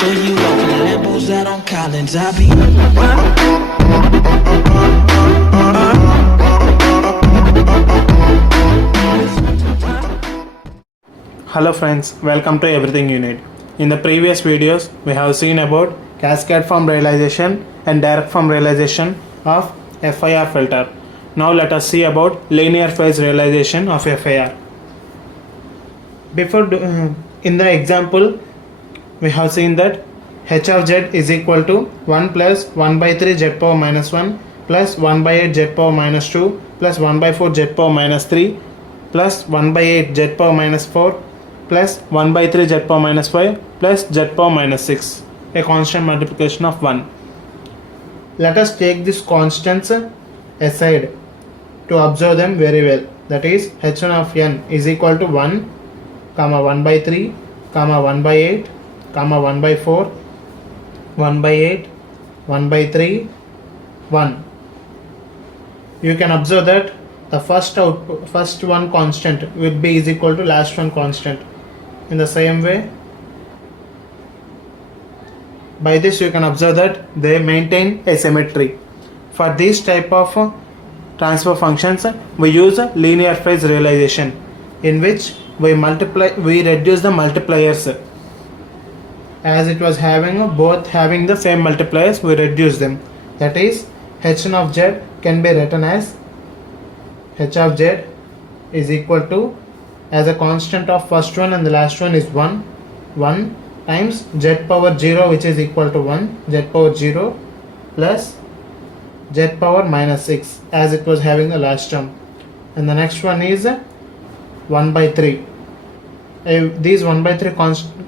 Show you off in Lambos out on Collins. I be. Hello friends, welcome to Everything You Need. In the previous videos, we have seen about cascade form realization and direct form realization of FIR filter. Now let us see about linear phase realization of FIR. In the example, we have seen that h of z is equal to 1 plus 1 by 3 z power minus 1 plus 1 by 8 z power minus 2 plus 1 by 4 z power minus 3 plus 1 by 8 z power minus 4 plus 1 by 3 z power minus 5 plus z power minus 6, a constant multiplication of 1. Let us take these constants aside to observe them very well. That is, h1 of n is equal to 1, comma 1 by 3, comma 1 by 8, comma 1 by 4, 1 by 8, 1 by 3, 1. You can observe that the first one constant will be is equal to last one constant. In the same way, by this you can observe that they maintain a symmetry. For this type of transfer functions, we use linear phase realization, in which we reduce the multipliers. As it was both having the same multipliers, we reduce them. That is, h1 of z can be written as h of z is equal to, as a constant of first one and the last one is 1 times z power 0, which is equal to 1, z power 0 plus z power minus 6, as it was having the last term. And the next one is 1 by 3. These 1 by 3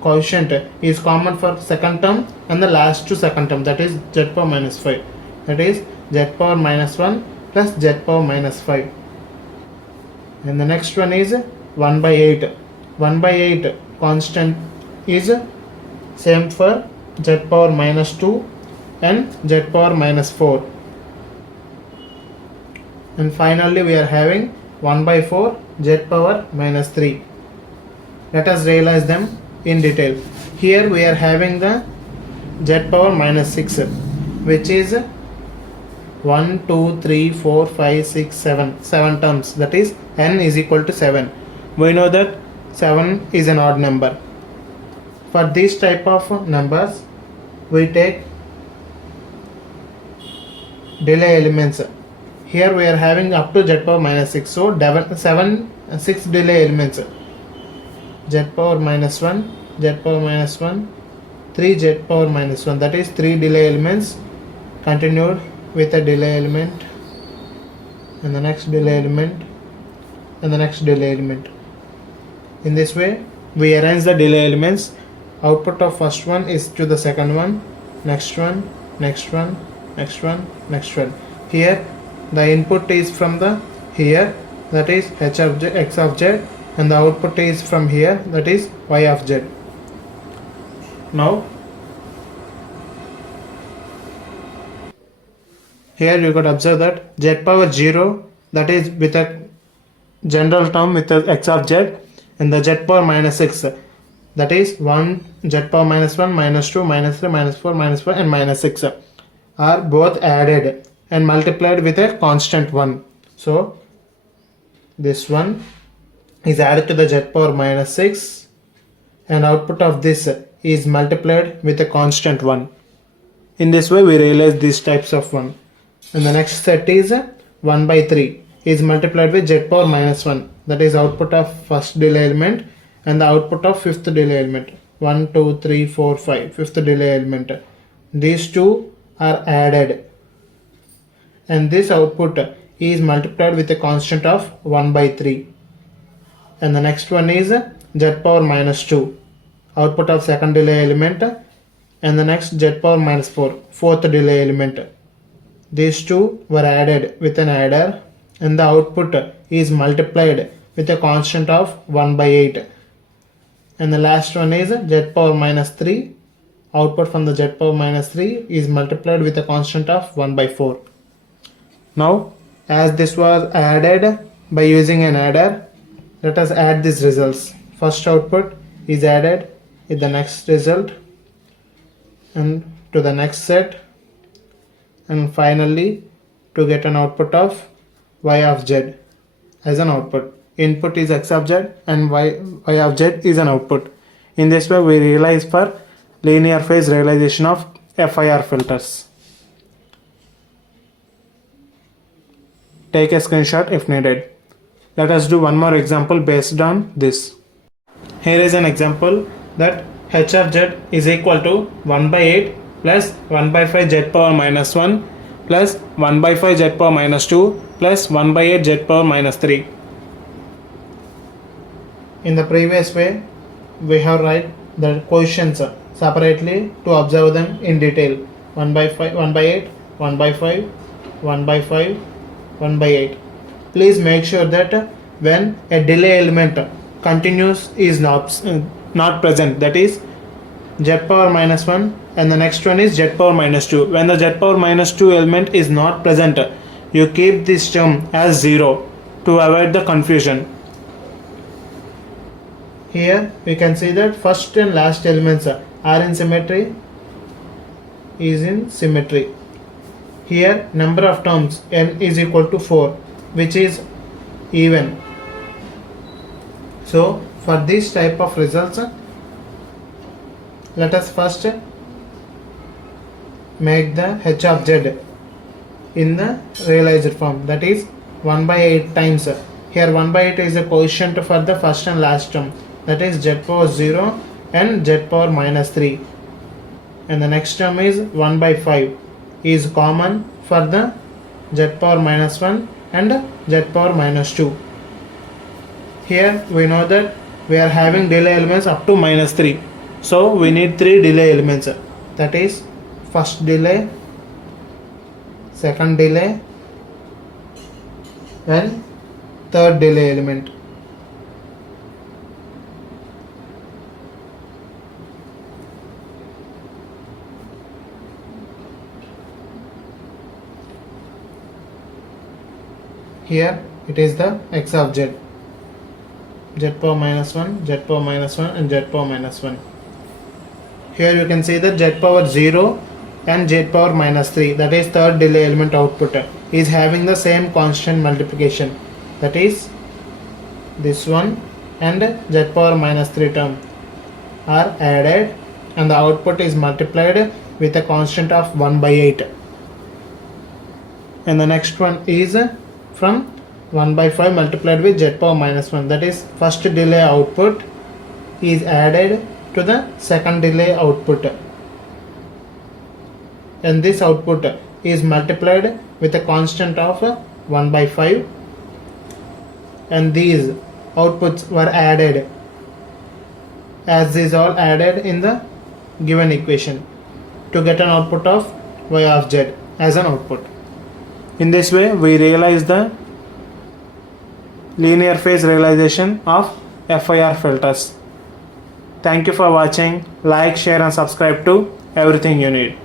quotient is common for second term and the last to second term, that is z power minus 5. That is z power minus 1 plus z power minus 5. And the next one is 1 by 8. 1 by 8 constant is same for z power minus 2 and z power minus 4. And finally we are having 1 by 4 z power minus 3. Let us realize them in detail. Here we are having the z power minus 6, which is 1, 2, 3, 4, 5, 6, 7 terms. That is, n is equal to 7. We know that 7 is an odd number. For this type of numbers, we take delay elements. Here we are having up to z power minus 6. So 6 delay elements. Z power minus 1, z power minus 1, 3 z power minus 1. That is 3 delay elements continued with a delay element and the next delay element and the next delay element. In this way, we arrange the delay elements. Output of first one is to the second one, next one, next one, next one, next one. Here, the input is from the here, that is h of z, x of z, and the output is from here, that is y of z. Now, here you could observe that z power 0, that is with a general term with the x of z, and the z power minus 6, that is 1, z power minus 1, minus 2, minus 3, minus 4, minus 5 and minus 6 are both added and multiplied with a constant 1. So this one is added to the z power minus 6 and output of this is multiplied with a constant 1. In this way we realize these types of 1. And the next set is 1 by 3 is multiplied with z power minus 1, that is output of first delay element and the output of fifth delay element. 1, 2, 3, 4, 5, fifth delay element. These two are added and this output is multiplied with a constant of 1 by 3. And the next one is z power minus 2, output of second delay element, and the next z power minus 4, fourth delay element. These two were added with an adder and the output is multiplied with a constant of 1 by 8. And the last one is z power minus 3, output from the z power minus 3 is multiplied with a constant of 1 by 4. Now, as this was added by using an adder, let us add these results. First output is added with the next result and to the next set, and finally to get an output of y of z as an output. Input is x of z and y of z is an output. In this way we realize for linear phase realization of FIR filters. Take a screenshot if needed. Let us do one more example based on this. Here is an example that h of z is equal to 1 by 8 plus 1 by 5 z power minus 1 plus 1 by 5 z power minus 2 plus 1 by 8 z power minus 3. In the previous way, we have write the coefficients separately to observe them in detail. 1 by 5, 1 by 8, 1 by 5, 1 by 5, 1 by 8. Please make sure that when a delay element continuous is not present, that is z power minus 1 and the next one is z power minus 2. When the z power minus 2 element is not present, you keep this term as 0 to avoid the confusion. Here we can see that first and last elements are in symmetry, is in symmetry. Here number of terms n is equal to 4, which is even. So for this type of results, let us first make the h of z in the realized form, that is 1 by 8 times. Here 1 by 8 is a coefficient for the first and last term, that is z power 0 and z power minus 3, and the next term is 1 by 5 is common for the z power minus 1 and z power minus 2. Here we know that we are having delay elements up to minus 3, so we need 3 delay elements, that is first delay, second delay and third delay element. Here it is the x of z, z power minus 1, z power minus 1 and z power minus 1. Here you can see that z power 0 and z power minus 3, that is third delay element output, is having the same constant multiplication, that is this one and z power minus 3 term are added and the output is multiplied with a constant of 1 by 8. And the next one is from 1 by 5 multiplied with z power minus 1, that is first delay output is added to the second delay output, and this output is multiplied with a constant of 1 by 5, and these outputs were added as is all added in the given equation to get an output of y of z as an output. In this way we realize the linear phase realization of FIR filters. Thank you for watching. Like, share and subscribe to Everything You Need.